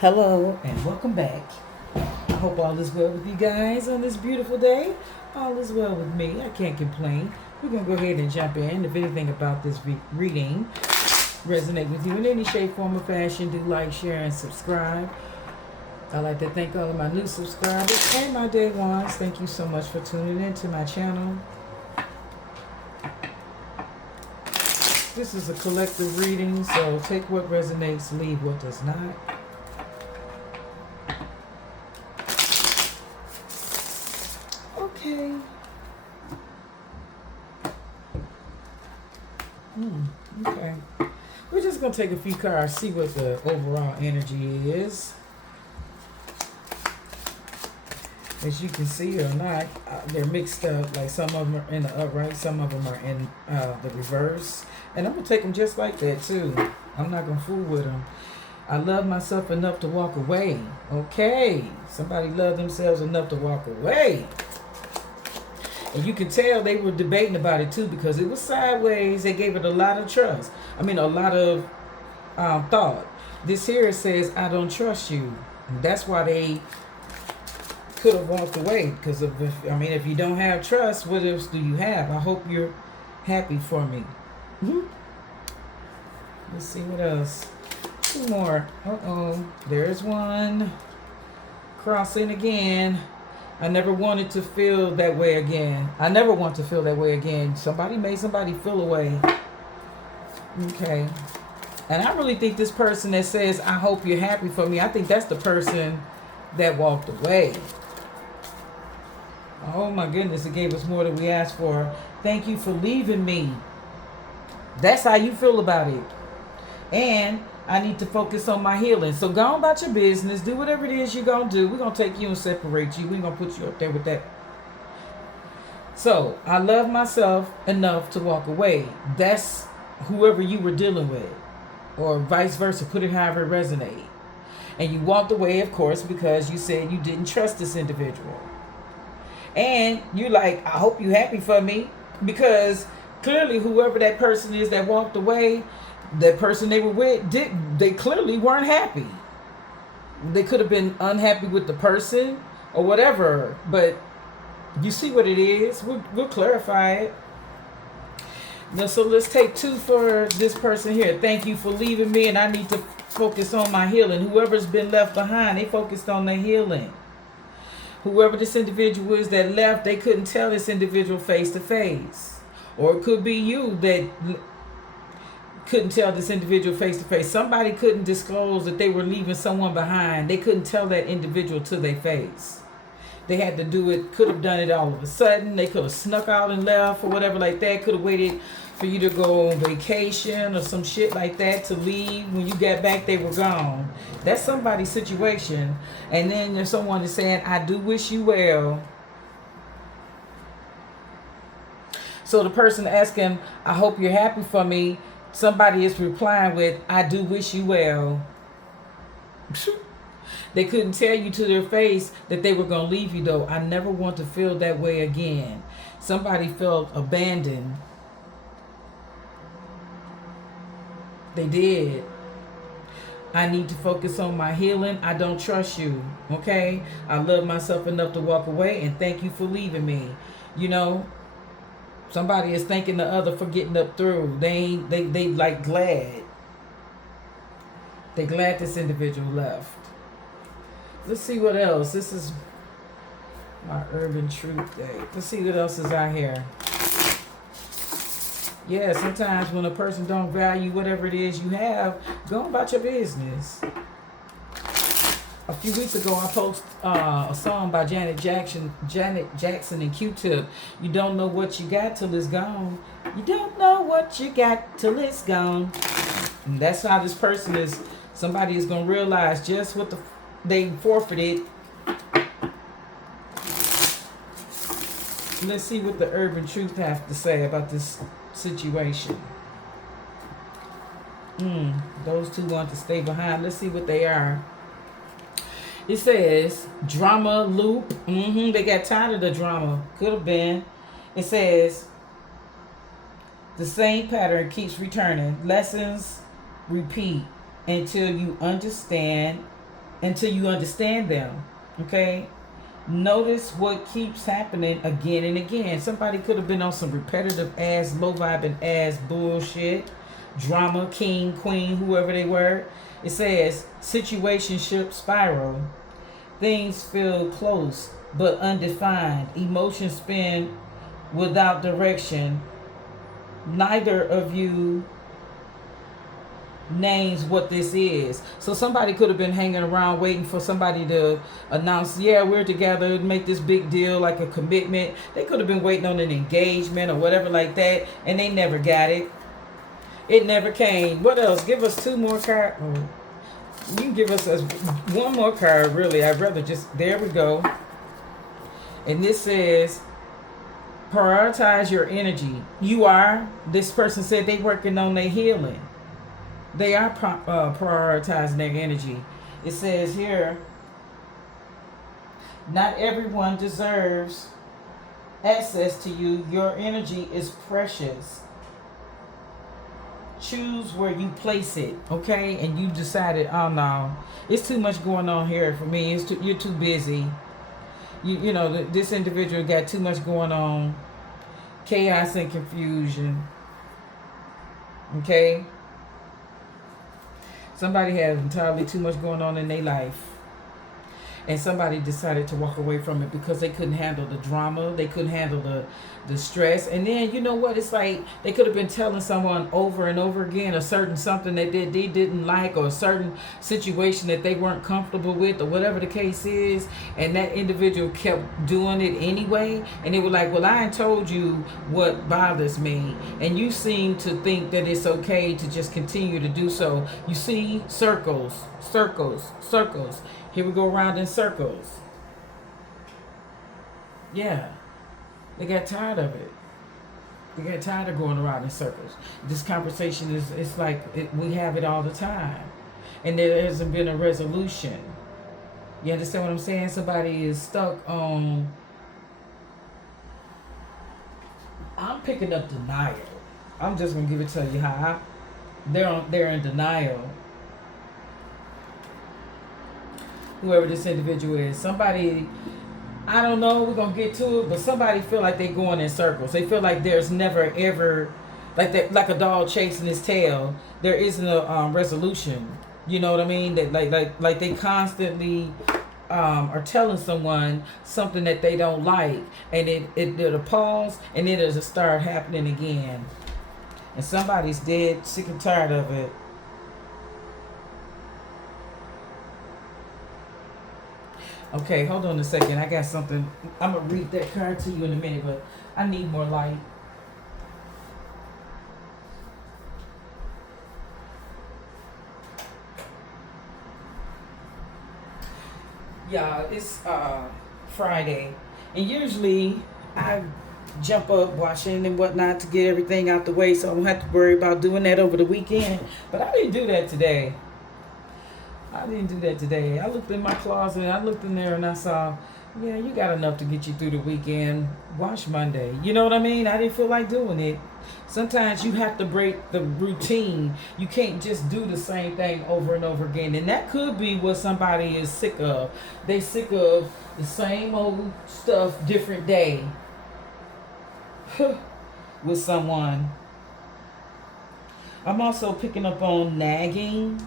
Hello and welcome back. I hope all is well with you guys on this beautiful day. All is well with me. I can't complain. We're going to go ahead and jump in. If anything about this reading resonate with you in any shape, form, or fashion, do like, share, and subscribe. I'd like to thank all of my new subscribers and my day ones. Thank you so much for tuning in to my channel. This is a collective reading, so take what resonates, leave what does not. Okay. Okay. We're just going to take a few cards, see what the overall energy is. As you can see or not, they're mixed up. Like some of them are in the upright, some of them are in the reverse. And I'm going to take them just like that too. I'm not going to fool with them. I love myself enough to walk away. Okay. Somebody loved themselves enough to walk away. And you can tell they were debating about it too because it was sideways. They gave it a lot of trust. I mean, a lot of thought. This here says, I don't trust you. And that's why they could have walked away. Because, if you don't have trust, what else do you have? I hope you're happy for me. Let's see what else. Two more. There's one. Crossing again. I never wanted to feel that way again. I never want to feel that way again. Somebody made somebody feel away. Okay. And I really think this person that says, I hope you're happy for me, I think that's the person that walked away. Oh my goodness, it gave us more than we asked for. Thank you for leaving me. That's how you feel about it. And I need to focus on my healing. So go on about your business. Do whatever it is you're going to do. We're going to take you and separate you. We're going to put you up there with that. So I love myself enough to walk away. That's whoever you were dealing with. Or vice versa. Put it however it resonates. And you walked away, of course, because you said you didn't trust this individual. And you're like, I hope you're happy for me. Because clearly whoever that person is that walked away, that person they were with, they clearly weren't happy. They could have been unhappy with the person or whatever, but you see what it is. We'll clarify it. Now, so let's take two for this person here. Thank you for leaving me, and I need to focus on my healing. Whoever's been left behind, they focused on their healing. Whoever this individual is that left, they couldn't tell this individual face to face. Or it could be you that couldn't tell this individual face to face. Somebody couldn't disclose that they were leaving someone behind. They couldn't tell that individual to their face. They had to do it, could have done it all of a sudden. They could have snuck out and left or whatever like that. Could have waited for you to go on vacation or some shit like that to leave. When you got back, they were gone. That's somebody's situation. And then there's someone that's saying, I do wish you well. So the person asking, I hope you're happy for me, somebody is replying with, I do wish you well. They couldn't tell you to their face that they were going to leave you though. I never want to feel that way again. Somebody felt abandoned. They did. I need to focus on my healing. I don't trust you. Okay? I love myself enough to walk away, and thank you for leaving me. You know, somebody is thanking the other for getting up through. They like glad. They glad this individual left. Let's see what else. This is my Urban Truth Day. Let's see what else is out here. Yeah, sometimes when a person don't value whatever it is you have, go about your business. A few weeks ago, I posted a song by Janet Jackson and Q-Tip. You don't know what you got till it's gone. You don't know what you got till it's gone. And that's how this person is. Somebody is going to realize just what they forfeited. Let's see what the Urban Truth have to say about this situation. Those two want to stay behind. Let's see what they are. It says drama loop. They got tired of the drama. Could have been. It says the same pattern keeps returning. Lessons repeat until you understand until you understand them. Okay? Notice what keeps happening again and again. Somebody could have been on some repetitive ass, low vibing ass bullshit. Drama, king, queen, whoever they were. It says situationship spiral. Things feel close but undefined. Emotions spin without direction. Neither of you names what this is. So somebody could have been hanging around waiting for somebody to announce, yeah, we're together, make this big deal like a commitment. They could have been waiting on an engagement or whatever like that, and they never got it. It never came. What else? Give us two more cards. Oh, you can give us one more card, really. I'd rather just, there we go. And this says, prioritize your energy. You are, this person said they working on their healing. They are prioritizing their energy. It says here, not everyone deserves access to you. Your energy is precious. Choose where you place it, okay? And you decided, oh no, it's too much going on here for me. You're too busy. You know, this individual got too much going on. Chaos and confusion. Okay? Somebody has entirely too much going on in their life. And somebody decided to walk away from it because they couldn't handle the drama. They couldn't handle the stress. And then, you know what? It's like they could have been telling someone over and over again a certain something that they didn't like, or a certain situation that they weren't comfortable with, or whatever the case is. And that individual kept doing it anyway. And they were like, well, I ain't told you what bothers me. And you seem to think that it's okay to just continue to do so. You see, circles, circles, circles. Here we go around in circles. Yeah. They got tired of it. They got tired of going around in circles. This conversation is, it's like we have it all the time. And there hasn't been a resolution. You understand what I'm saying? Somebody is stuck on, I'm picking up denial. I'm just going to give it to you how they're in denial. Whoever this individual is, somebody, I don't know, we're going to get to it, but somebody feel like they're going in circles. They feel like there's never ever, like a dog chasing his tail, there isn't a resolution. You know what I mean? That like they constantly are telling someone something that they don't like, and it'll pause, and then it'll start happening again. And somebody's dead, sick and tired of it. Okay, hold on a second. I got something. I'm going to read that card to you in a minute, but I need more light. Yeah, it's Friday. And usually I jump up washing and whatnot to get everything out the way, so I don't have to worry about doing that over the weekend. But I didn't do that today. I looked in my closet, I looked in there and I saw, yeah, you got enough to get you through the weekend. Wash Monday. You know what I mean? I didn't feel like doing it. Sometimes you have to break the routine. You can't just do the same thing over and over again. And that could be what somebody is sick of. They sick of the same old stuff, different day. With someone. I'm also picking up on nagging.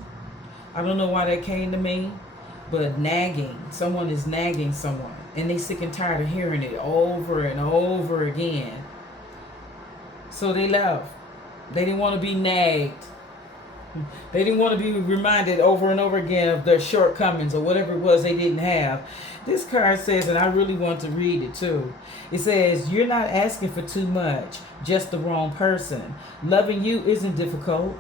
I don't know why that came to me, but nagging. Someone is nagging someone, and they sick and tired of hearing it over and over again. So they left. They didn't want to be nagged. They didn't want to be reminded over and over again of their shortcomings or whatever it was they didn't have. This card says, and I really want to read it too. It says, you're not asking for too much, just the wrong person. Loving you isn't difficult.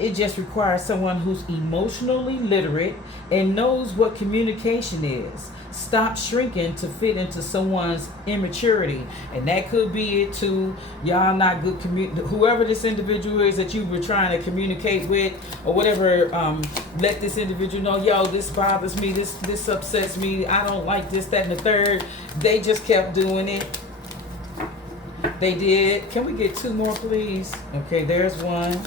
It just requires someone who's emotionally literate and knows what communication is. Stop shrinking to fit into someone's immaturity. And that could be it too. Y'all not good whoever this individual is that you were trying to communicate with or whatever, let this individual know, yo, this bothers me, this upsets me, I don't like this, that, and the third. They just kept doing it. They did. Can we get two more, please? Okay, there's one.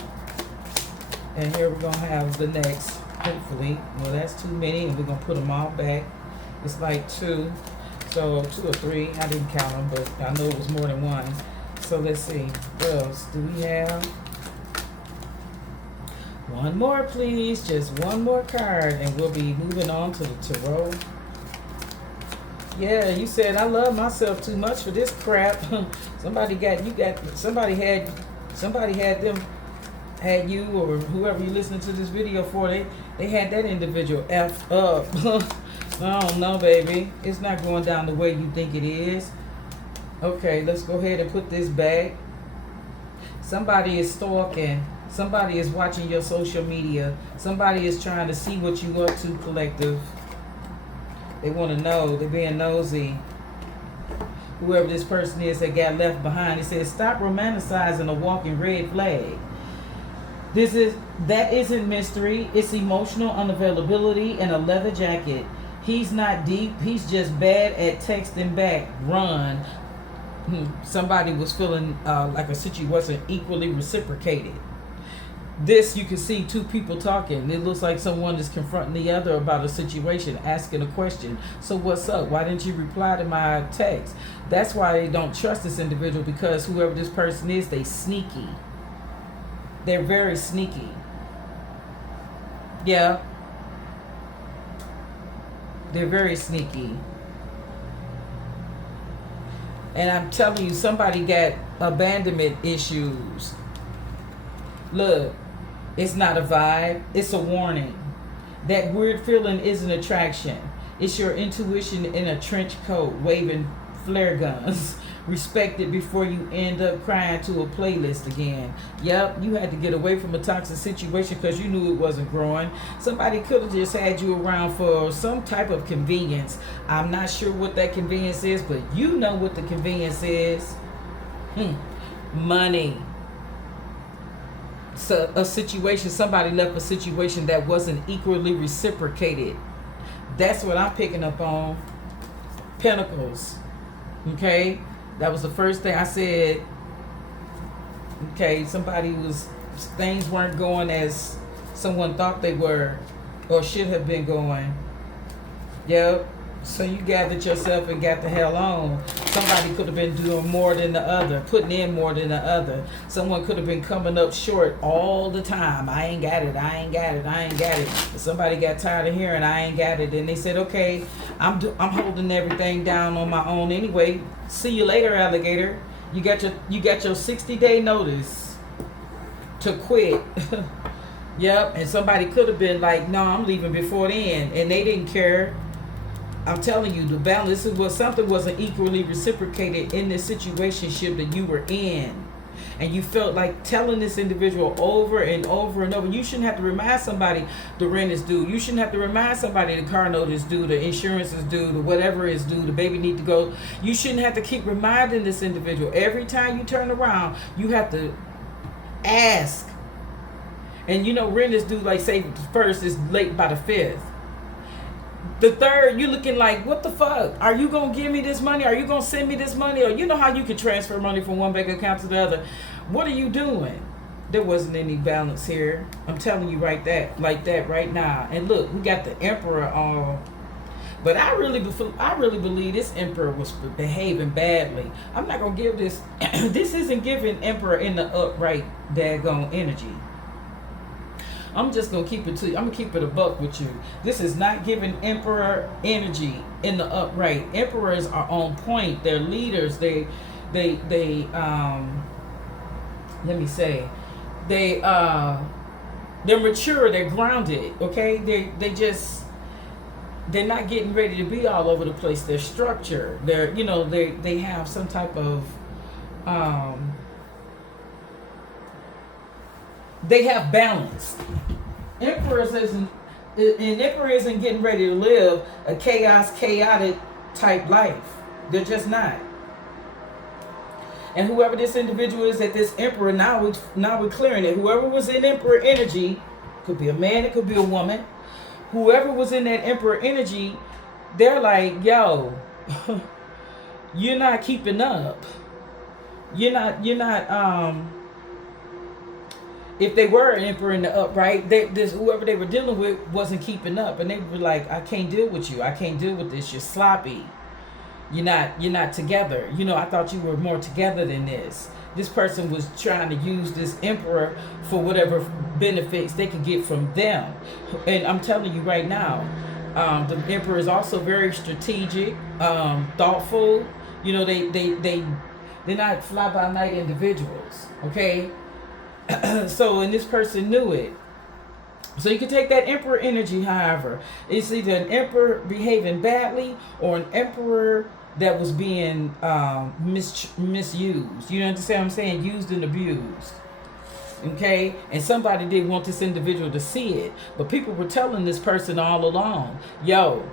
And here we're going to have the next. hopefully. Well, that's too many, and we're gonna put them all back. It's like two, so 2 or 3. I didn't count them, but I know it was more than one. So let's see. What else do we have? One more, please. Just one more card, and we'll be moving on to the tarot. Yeah, you said I love myself too much for this crap. Somebody had you or whoever you listening to this video for, they had that individual F up. I don't know, baby. It's not going down the way you think it is. Okay, let's go ahead and put this back. Somebody is stalking. Somebody is watching your social media. Somebody is trying to see what you up to, collective. They want to know. They're being nosy. Whoever this person is that got left behind. It says, stop romanticizing a walking red flag. That isn't mystery. It's emotional unavailability and a leather jacket. He's not deep. He's just bad at texting back. Run. Somebody was feeling like a situation wasn't equally reciprocated. This, you can see two people talking. It looks like someone is confronting the other about a situation, asking a question. So what's up? Why didn't you reply to my text? That's why they don't trust this individual, because whoever this person is, they sneaky. They're very sneaky. Yeah. They're very sneaky. And I'm telling you, somebody got abandonment issues. Look, it's not a vibe. It's a warning. That weird feeling is an attraction. It's your intuition in a trench coat, waving flare guns. Respect it before you end up crying to a playlist again. Yep, you had to get away from a toxic situation because you knew it wasn't growing. Somebody could have just had you around for some type of convenience. I'm not sure what that convenience is, but you know what the convenience is. Money. So a situation, somebody left a situation that wasn't equally reciprocated. That's what I'm picking up on. Pentacles. Okay, that was the first thing I said. Okay, things weren't going as someone thought they were or should have been going. Yep. So you gathered yourself and got the hell on. Somebody could have been doing more than the other, putting in more than the other. Someone could have been coming up short all the time. I ain't got it. I ain't got it. I ain't got it. But somebody got tired of hearing I ain't got it, and they said, "Okay, I'm holding everything down on my own anyway. See you later, alligator. You got your 60-day notice to quit." Yep. And somebody could have been like, "No, I'm leaving before then," and they didn't care. I'm telling you, the balance was something wasn't equally reciprocated in this situationship that you were in. And you felt like telling this individual over and over and over. You shouldn't have to remind somebody the rent is due. You shouldn't have to remind somebody the car note is due, the insurance is due, the whatever is due, the baby need to go. You shouldn't have to keep reminding this individual. Every time you turn around, you have to ask. And you know, rent is due, like say the 1st is late by the 5th. The 3rd, you looking like, what the fuck? Are you going to give me this money? Are you going to send me this money? Or you know how you can transfer money from one bank account to the other. What are you doing? There wasn't any balance here. I'm telling you like that right now. And look, we got the Emperor on. But I really believe this Emperor was behaving badly. I'm not going to give this. This isn't giving Emperor in the upright daggone energy. I'm just going to keep it to you. I'm going to keep it a buck with you. This is not giving Emperor energy in the upright. Emperors are on point. They're leaders. Let me say, they're mature. They're grounded. Okay. They're not getting ready to be all over the place. They're structured. They have some type of, they have balance. Emperor isn't getting ready to live a chaotic type life. They're just not. And whoever this individual is, that this Emperor, now we're clearing it. Whoever was in Emperor energy, could be a man, it could be a woman. Whoever was in that Emperor energy, they're like, yo, you're not keeping up. You're not if they were an emperor in the upright, this whoever they were dealing with wasn't keeping up, and they were like, I can't deal with you. I can't deal with this. You're sloppy. You're not together. I thought you were more together than this. This person was trying to use this emperor for whatever benefits they could get from them. And I'm telling you right now, the emperor is also very strategic, thoughtful. They're not fly by night individuals. Okay. So, and this person knew it. So you can take that emperor energy, however. It's either an emperor behaving badly or an emperor that was being misused. You understand what I'm saying? Used and abused. Okay? And somebody didn't want this individual to see it. But people were telling this person all along, yo,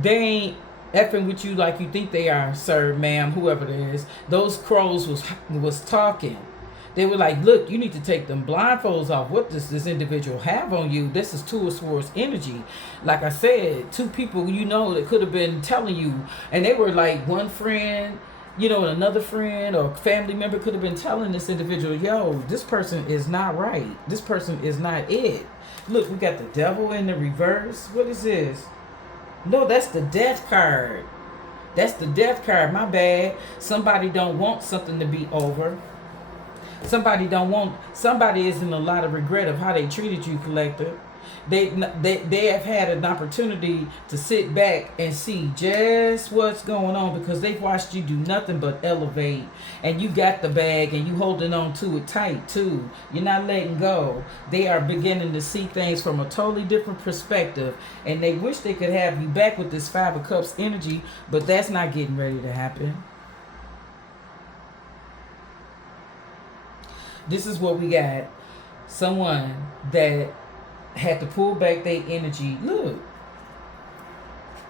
they ain't effing with you like you think they are, sir, ma'am, whoever it is. Those crows was talking. They were like, look, you need to take them blindfolds off. What does this individual have on you? This is Two of Swords energy. Like I said, two people that could have been telling you. And they were like one friend, and another friend or family member could have been telling this individual, yo, this person is not right. This person is not it. Look, we got the devil in the reverse. What is this? No, that's the death card. That's the death card. My bad. Somebody don't want something to be over. Somebody is in a lot of regret of how they treated you, collector. They have had an opportunity to sit back and see just what's going on because they've watched you do nothing but elevate, and you got the bag and you holding on to it tight too. You're not letting go. They are beginning to see things from a totally different perspective, and they wish they could have you back with this Five of Cups energy, but that's not getting ready to happen. This is what we got. Someone that had to pull back their energy. Look.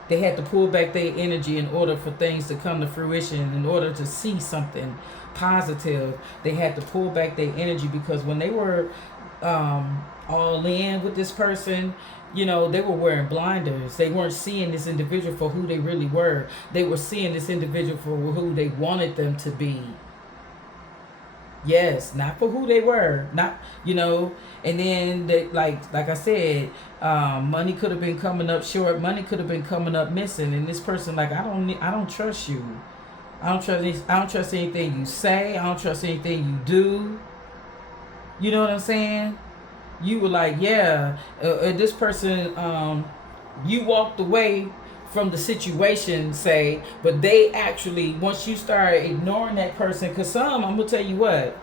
They had to pull back their energy in order for things to come to fruition, in order to see something positive. They had to pull back their energy because when they were all in with this person, they were wearing blinders. They weren't seeing this individual for who they really were. They were seeing this individual for who they wanted them to be. Yes, not for who they were, not and then they, like I said, money could have been coming up short, money could have been coming up missing, and this person like I don't trust you, I don't trust anything you say, I don't trust anything you do. You know what I'm saying? You were like, yeah, this person, you walked away from the situation, say, but they actually, once you start ignoring that person, because I'm gonna tell you what,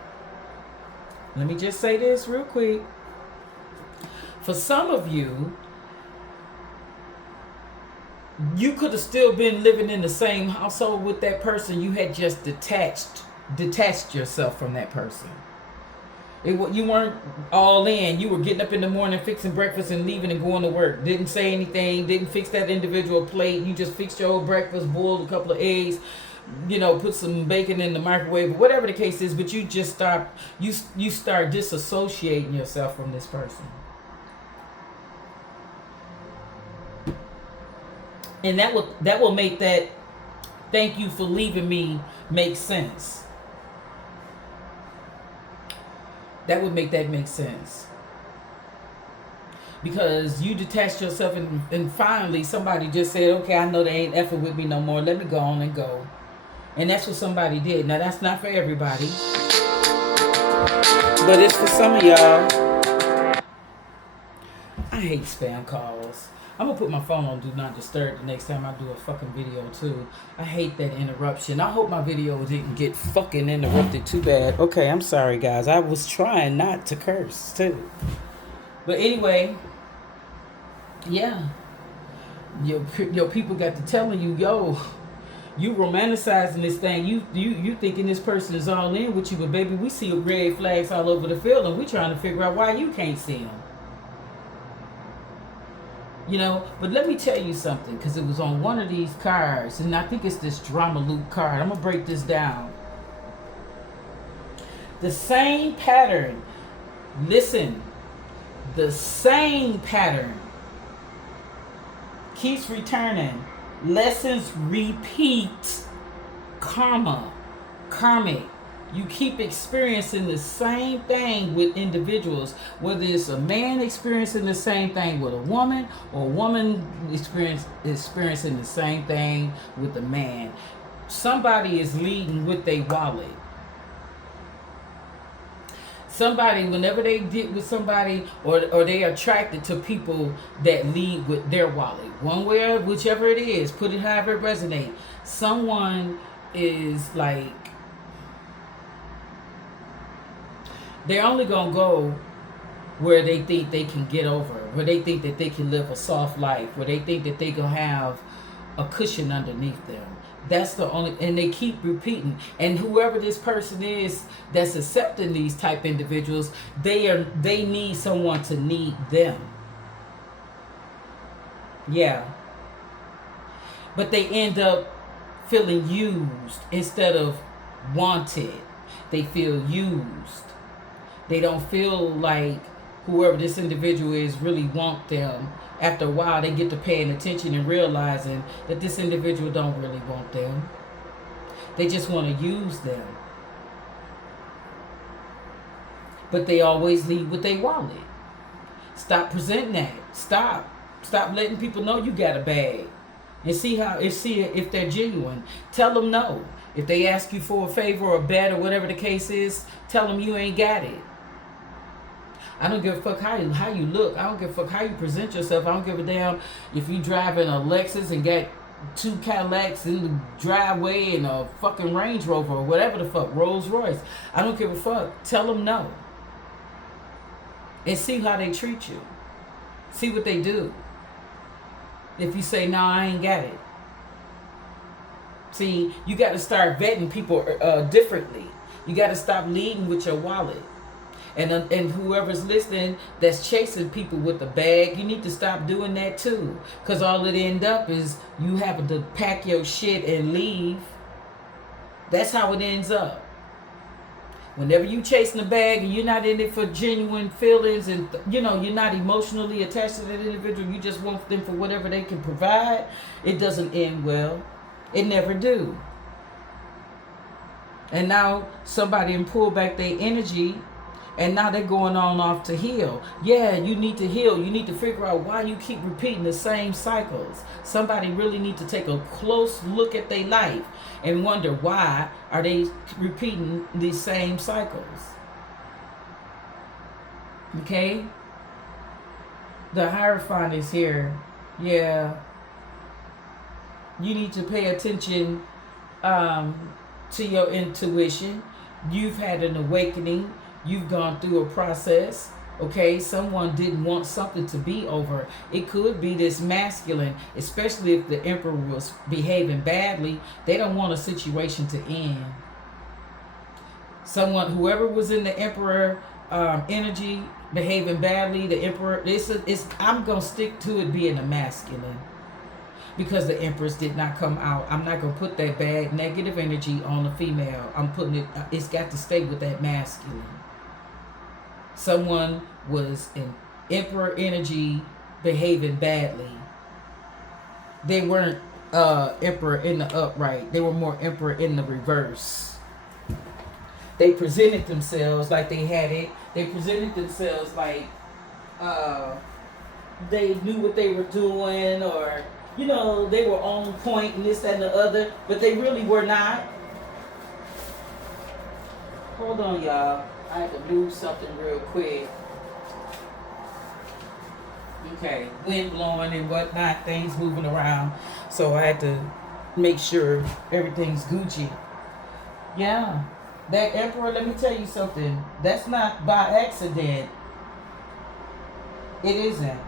let me just say this real quick. For some of you, you could have still been living in the same household with that person. You had just detached yourself from that person. You weren't all in. You were getting up in the morning, fixing breakfast and leaving and going to work. Didn't say anything. Didn't fix that individual plate. You just fixed your old breakfast, boiled a couple of eggs, put some bacon in the microwave, whatever the case is. But you just start disassociating yourself from this person. And that will make that thank you for leaving me make sense. That would make that make sense. Because you detached yourself and finally somebody just said, okay, I know they ain't effing with me no more. Let me go on and go. And that's what somebody did. Now, that's not for everybody. But it's for some of y'all. I hate spam calls. I'm going to put my phone on Do Not Disturb the next time I do a fucking video, too. I hate that interruption. I hope my video didn't get fucking interrupted too bad. Okay, I'm sorry, guys. I was trying not to curse, too. But anyway, yeah. Your people got to telling you, yo, you romanticizing this thing. You thinking this person is all in with you. But, baby, we see red flags all over the field, and we trying to figure out why you can't see them. But let me tell you something, because it was on one of these cards, and I think it's this Drama Loop card. I'm going to break this down. The same pattern. Listen. The same pattern keeps returning. Lessons repeat. Karmic. You keep experiencing the same thing with individuals, whether it's a man experiencing the same thing with a woman, or a woman experiencing the same thing with a man. Somebody is leading with their wallet. Somebody, whenever they get with somebody, or they are attracted to people that lead with their wallet, one way or whichever it is, put it however it resonates. Someone is like, they're only gonna go where they think they can get over, where they think that they can live a soft life, where they think that they gonna have a cushion underneath them. That's the only, and they keep repeating. And whoever this person is that's accepting these type individuals, they need someone to need them. Yeah. But they end up feeling used instead of wanted. They feel used. They don't feel like whoever this individual is really want them. After a while, they get to paying attention and realizing that this individual don't really want them. They just want to use them. But they always lead with their wallet. Stop presenting that. Stop letting people know you got a bag. And see if they're genuine. Tell them no. If they ask you for a favor or a bet or whatever the case is, tell them you ain't got it. I don't give a fuck how you look. I don't give a fuck how you present yourself. I don't give a damn if you driving a Lexus and got 2 Cadillacs in the driveway and a fucking Range Rover or whatever the fuck, Rolls Royce. I don't give a fuck. Tell them no. And see how they treat you. See what they do. If you say, no, I ain't got it. See, you got to start vetting people differently. You got to stop leading with your wallet. And whoever's listening that's chasing people with a bag, you need to stop doing that too. Because all it end up is you having to pack your shit and leave. That's how it ends up. Whenever you chasing a bag and you're not in it for genuine feelings and, you're not emotionally attached to that individual, you just want them for whatever they can provide, it doesn't end well. It never do. And now somebody pull back their energy. And now they're going on off to heal. Yeah, you need to heal. You need to figure out why you keep repeating the same cycles. Somebody really need to take a close look at their life and wonder why are they repeating these same cycles. Okay? The Hierophant is here. Yeah. You need to pay attention to your intuition. You've had an awakening. You've gone through a process, okay? Someone didn't want something to be over. It could be this masculine, especially if the Emperor was behaving badly. They don't want a situation to end. Whoever was in the Emperor energy, behaving badly, the Emperor, I'm going to stick to it being a masculine. Because the Empress did not come out. I'm not going to put that bad negative energy on the female. I'm putting it, it's got to stay with that masculine. Someone was in Emperor energy behaving badly. They weren't Emperor in the upright. They were more Emperor in the reverse. They presented themselves like they had it. They presented themselves like they knew what they were doing, or they were on point and this, that, and the other, but they really were not. Hold on, y'all. I had to move something real quick. Okay, wind blowing and whatnot, things moving around. So I had to make sure everything's Gucci. Yeah, that Emperor, let me tell you something. That's not by accident. It isn't.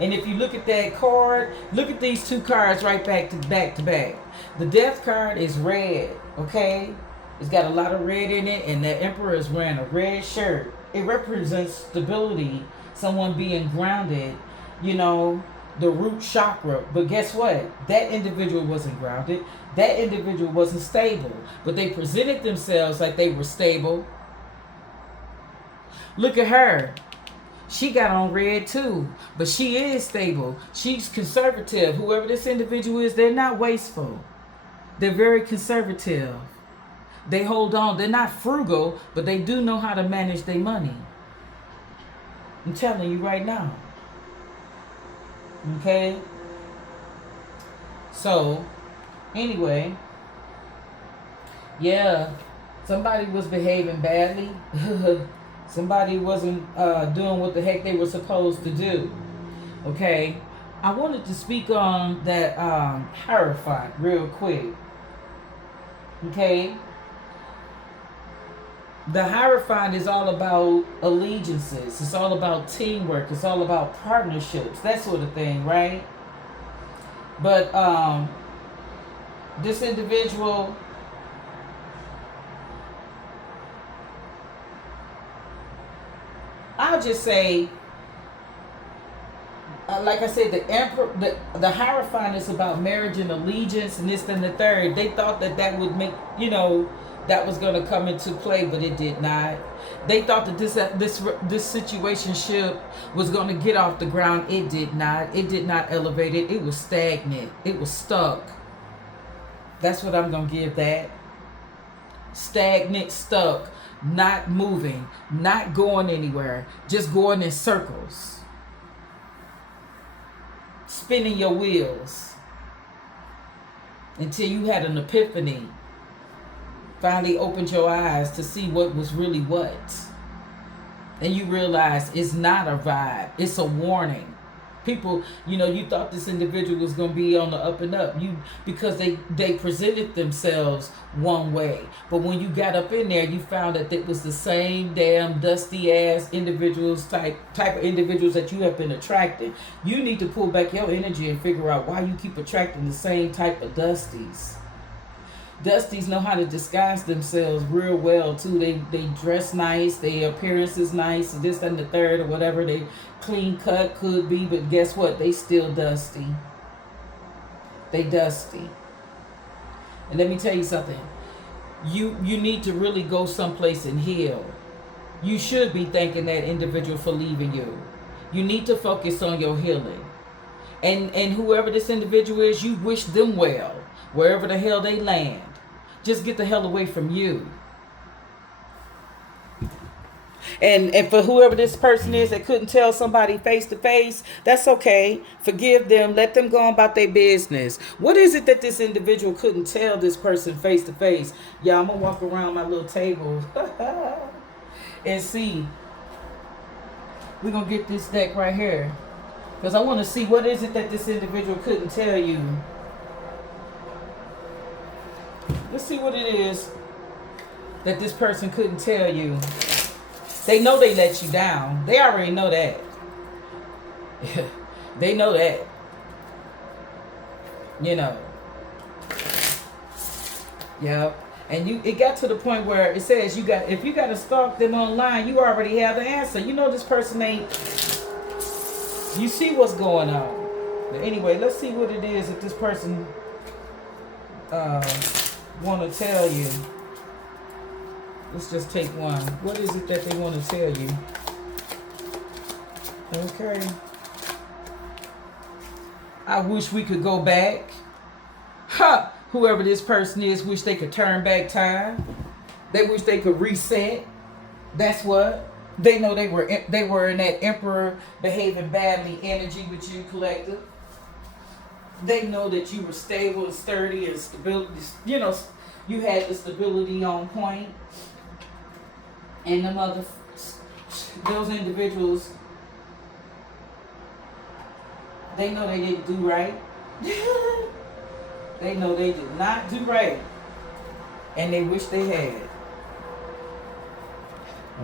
And if you look at that card, look at these 2 cards right back to back. The Death card is red, okay? It's got a lot of red in it, and the Emperor is wearing a red shirt. It represents stability, someone being grounded, the root chakra. But guess what? That individual wasn't grounded. That individual wasn't stable. But they presented themselves like they were stable. Look at her. She got on red too, but she is stable. She's conservative. Whoever this individual is, they're not wasteful. They're very conservative. They hold on. They're not frugal, but they do know how to manage their money. I'm telling you right now. Okay? So, anyway, yeah, somebody was behaving badly. Somebody wasn't doing what the heck they were supposed to do. Okay? I wanted to speak on that Hierophant real quick. Okay? The Hierophant is all about allegiances. It's all about teamwork. It's all about partnerships. That sort of thing, right? But this individual, I'll just say, like I said, the emperor, the Hierophant is about marriage and allegiance and this and the third. They thought that would make, that was going to come into play, but it did not. They thought that this situationship was going to get off the ground. It did not. It did not elevate it. It was stagnant. It was stuck. That's what I'm going to give that. Stagnant, stuck, not moving, not going anywhere, just going in circles, spinning your wheels until you had an epiphany. Finally opened your eyes to see what was really what. And you realize it's not a vibe. It's a warning. People, you thought this individual was going to be on the up and up. Because they presented themselves one way. But when you got up in there, you found that it was the same damn dusty ass individuals, type of individuals that you have been attracting. You need to pull back your energy and figure out why you keep attracting the same type of dusties. Dusties know how to disguise themselves real well too. They dress nice, their appearance is nice, this and the third or whatever. They clean cut could be, but guess what? They still dusty. They dusty. And let me tell you something. You need to really go someplace and heal. You should be thanking that individual for leaving you. You need to focus on your healing. And whoever this individual is, you wish them well. Wherever the hell they land. Just get the hell away from you. And for whoever this person is that couldn't tell somebody face to face, that's okay. Forgive them. Let them go on about their business. What is it that this individual couldn't tell this person face to face? Yeah, I'm going to walk around my little table and see. We're going to get this deck right here. Because I want to see what is it that this individual couldn't tell you. Let's see what it is that this person couldn't tell you. They know they let you down. They already know that. They know that. Yep. And it got to the point where it says if you got to stalk them online, you already have the answer. This person ain't. You see what's going on. But anyway, let's see what it is that this person want to tell you. Let's just take one. What is it that they want to tell you? Okay. I wish we could go back. Ha! Whoever this person is, wish they could turn back time. They wish they could reset. That's what. They know they were in that emperor behaving badly energy with you, collective. They know that you were stable and sturdy and stability. You had the stability on point. And those individuals, they know they didn't do right. They know they did not do right. And they wish they had.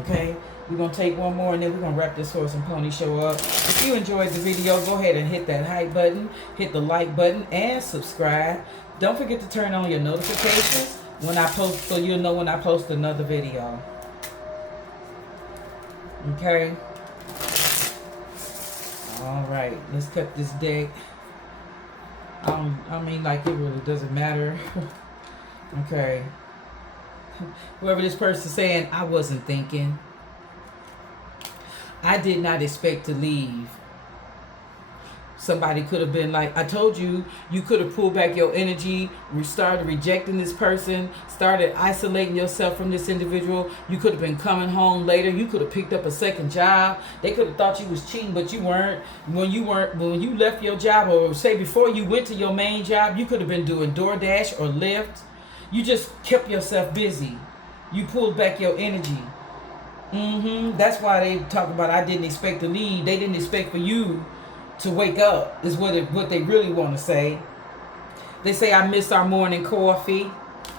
Okay? We're going to take one more and then we're going to wrap this horse and pony show up. If you enjoyed the video, go ahead and hit that hype button, hit the like button, and subscribe. Don't forget to turn on your notifications when I post, so you'll know when I post another video. Okay? Alright, let's cut this deck. Like it really doesn't matter. Okay. Whoever this person's saying, I wasn't thinking. I did not expect to leave. Somebody could have been like, I told you, you could have pulled back your energy, started rejecting this person, started isolating yourself from this individual. You could have been coming home later. You could have picked up a second job. They could have thought you was cheating, but you weren't. When you left your job, or say before you went to your main job, you could have been doing DoorDash or Lyft. You just kept yourself busy. You pulled back your energy. That's why they talk about, I didn't expect to leave. They didn't expect for you to wake up, is what they really want to say. They say, I miss our morning coffee.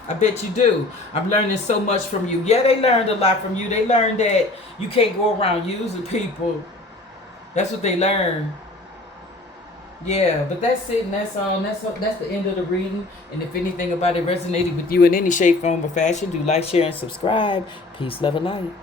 I bet you do. I'm learning so much from you. Yeah, they learned a lot from you. They learned that you can't go around using people. That's what they learned. Yeah, but that's it, and that's the end of the reading. And if anything about it resonated with you in any shape, form, or fashion, do like, share, and subscribe. Peace, love, and light.